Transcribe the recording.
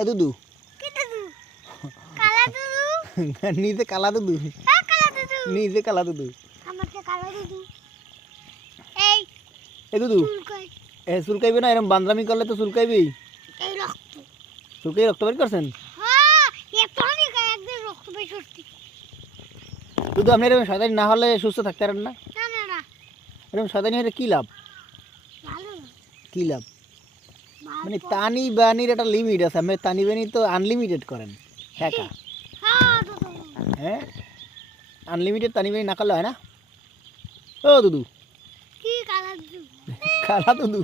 এ দুদু নিজে কালা দুদু নিজে কালা দুদু এ দুদু এ চুলকাইবে না, এরকম বান্দরামি করলে তো চুলকাইবেই। চুলকাই রক্ত বের করছেন দুদু? আপনি এরকম শয়তানি না হলে সুস্থ থাকতে পারেন না? এরকম শয়তানি হলে কি লাভ? কি লাভ? মানে তানি বানির একটা লিমিট আছে, আপনি তানি বানি তো আনলিমিটেড করেন একা। হ্যাঁ, আনলিমিটেড তানি বানি না করলে হয় না। ও দুদু, কালা দুদু